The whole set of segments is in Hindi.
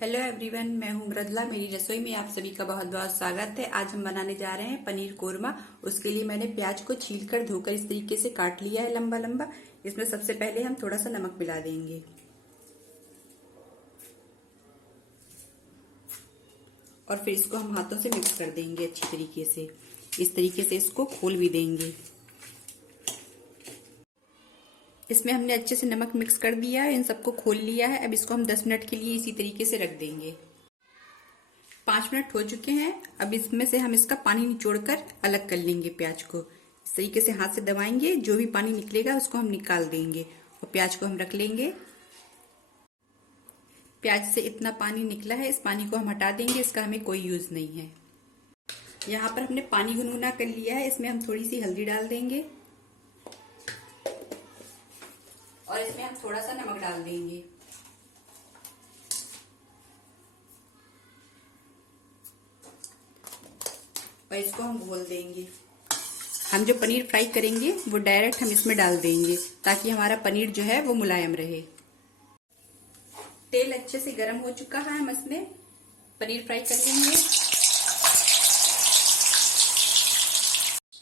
हेलो एवरीवन, मैं हूं मृदुला। मेरी रसोई में आप सभी का बहुत बहुत स्वागत है। आज हम बनाने जा रहे हैं पनीर कोरमा। उसके लिए मैंने प्याज को छीलकर धोकर इस तरीके से काट लिया है लंबा लंबा। इसमें सबसे पहले हम थोड़ा सा नमक मिला देंगे और फिर इसको हम हाथों से मिक्स कर देंगे अच्छी तरीके से। इस तरीके से इसको खोल भी देंगे। इसमें हमने अच्छे से नमक मिक्स कर दिया है, इन सबको खोल लिया है। अब इसको हम 10 मिनट के लिए इसी तरीके से रख देंगे। 5 मिनट हो चुके हैं। अब इसमें से हम इसका पानी निचोड़कर अलग कर लेंगे प्याज को। इस तरीके से हाथ से दबाएंगे, जो भी पानी निकलेगा उसको हम निकाल देंगे और प्याज को हम रख लेंगे। प्याज से इतना पानी निकला है, इस पानी को हम हटा देंगे, इसका हमें कोई यूज नहीं है। यहाँ पर हमने पानी गुनगुना कर लिया है, इसमें हम थोड़ी सी हल्दी डाल देंगे और इसमें हम थोड़ा सा नमक डाल देंगे और इसको हम घोल देंगे। हम जो पनीर फ्राई करेंगे वो डायरेक्ट हम इसमें डाल देंगे ताकि हमारा पनीर जो है वो मुलायम रहे। तेल अच्छे से गर्म हो चुका है, हम इसमें पनीर फ्राई कर लेंगे।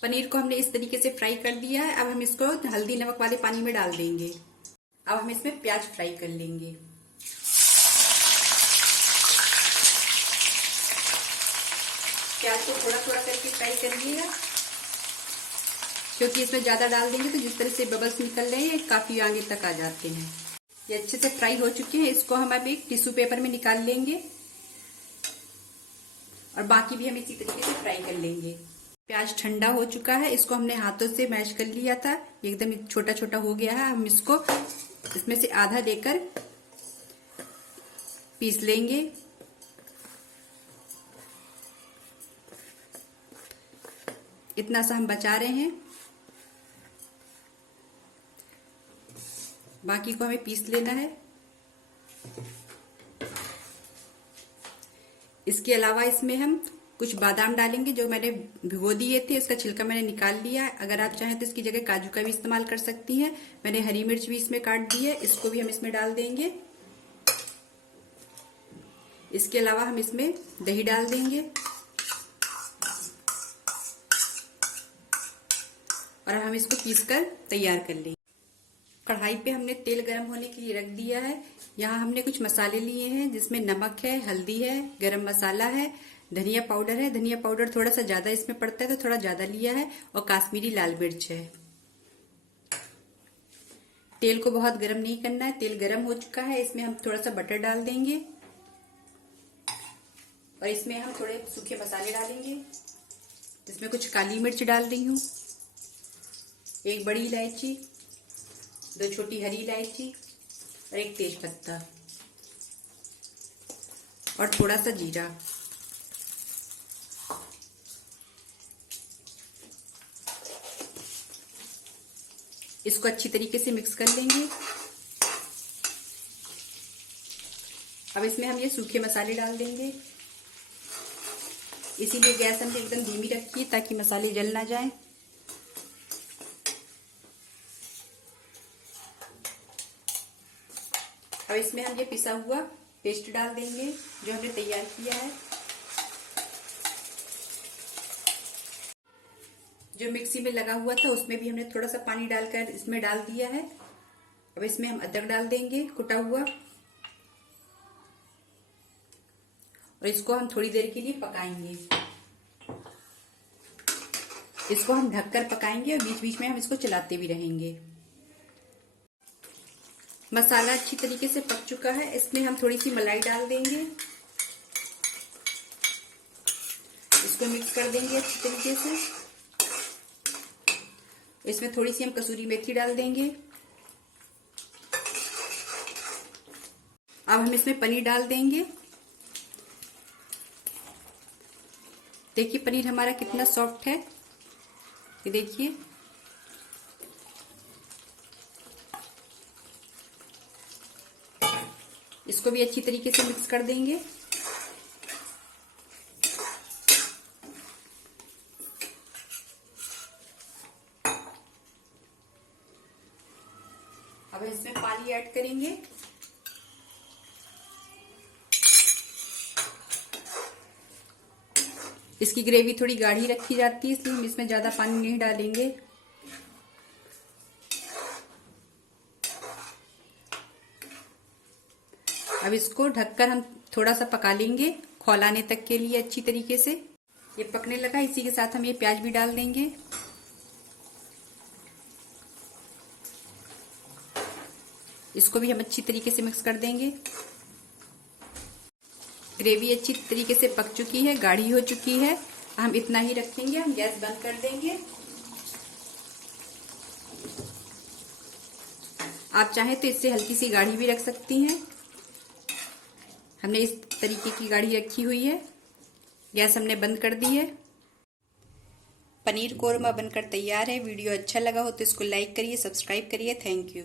पनीर को हमने इस तरीके से फ्राई कर दिया है। अब हम इसको हल्दी नमक वाले पानी में डाल देंगे। अब हम इसमें प्याज फ्राई कर लेंगे। प्याज को थोड़ा थोड़ा करके फ्राई करिएगा, क्योंकि इसमें ज्यादा डाल देंगे तो जिस तरह से बबल्स निकल रहे हैं काफी आगे तक आ जाते हैं। ये अच्छे से फ्राई हो चुके हैं। इसको हम अब एक टिश्यू पेपर में निकाल लेंगे और बाकी भी हम इसी तरीके से फ्राई कर लेंगे। प्याज ठंडा हो चुका है, इसको हमने हाथों से मैश कर लिया था, एकदम छोटा छोटा हो गया है। हम इसको इसमें से आधा देकर पीस लेंगे। इतना सा हम बचा रहे हैं, बाकी को हमें पीस लेना है। इसके अलावा इसमें हम कुछ बादाम डालेंगे जो मैंने भिगो दिए थे, इसका छिलका मैंने निकाल लिया है। अगर आप चाहें तो इसकी जगह काजू का भी इस्तेमाल कर सकती हैं। मैंने हरी मिर्च भी इसमें काट दी है, इसको भी हम इसमें डाल देंगे। इसके अलावा हम इसमें दही डाल देंगे और हम इसको पीसकर तैयार कर लेंगे। कढ़ाई पे हमने तेल गर्म होने के लिए रख दिया है। यहाँ हमने कुछ मसाले लिए हैं जिसमें नमक है, हल्दी है, गरम मसाला है, धनिया पाउडर है। धनिया पाउडर थोड़ा सा ज्यादा इसमें पड़ता है तो थोड़ा ज्यादा लिया है, और काश्मीरी लाल मिर्च है। तेल को बहुत गर्म नहीं करना है। तेल गर्म हो चुका है, इसमें हम थोड़ा सा बटर डाल देंगे और इसमें हम थोड़े सूखे मसाले डालेंगे। इसमें कुछ काली मिर्च डाल रही हूँ, एक बड़ी इलायची, 2 छोटी हरी इलायची और एक तेज पत्ता और थोड़ा सा जीरा। इसको अच्छी तरीके से मिक्स कर लेंगे। अब इसमें हम ये सूखे मसाले डाल देंगे। इसीलिए गैस हमने एकदम धीमी रखी है ताकि मसाले जल ना जाएं। अब इसमें हम ये पिसा हुआ पेस्ट डाल देंगे जो हमने तैयार किया है। जो मिक्सी में लगा हुआ था उसमें भी हमने थोड़ा सा पानी डालकर इसमें डाल दिया है। अब इसमें हम अदरक डाल देंगे कुटा हुआ और इसको हम थोड़ी देर के लिए पकाएंगे। इसको हम ढककर पकाएंगे और बीच बीच में हम इसको चलाते भी रहेंगे। मसाला अच्छी तरीके से पक चुका है, इसमें हम थोड़ी सी मलाई डाल देंगे। इसको मिक्स कर देंगे अच्छी तरीके से। इसमें थोड़ी सी हम कसूरी मेथी डाल देंगे। अब हम इसमें पनीर डाल देंगे। देखिए पनीर हमारा कितना सॉफ्ट है, ये देखिए। इसको भी अच्छी तरीके से मिक्स कर देंगे। अब इसमें पानी ऐड करेंगे। इसकी ग्रेवी थोड़ी गाढ़ी रखी जाती है, इसलिए हम इसमें ज्यादा पानी नहीं डालेंगे। अब इसको ढककर हम थोड़ा सा पका लेंगे खौल आने तक के लिए अच्छी तरीके से। ये पकने लगा, इसी के साथ हम ये प्याज भी डाल देंगे। इसको भी हम अच्छी तरीके से मिक्स कर देंगे। ग्रेवी अच्छी तरीके से पक चुकी है, गाढ़ी हो चुकी है। हम इतना ही रखेंगे, हम गैस बंद कर देंगे। आप चाहें तो इससे हल्की सी गाढ़ी भी रख सकती हैं। हमने इस तरीके की गाढ़ी रखी हुई है। गैस हमने बंद कर दी है। पनीर कोरमा बनकर तैयार है। वीडियो अच्छा लगा हो तो इसको लाइक करिए, सब्सक्राइब करिए। Thank you.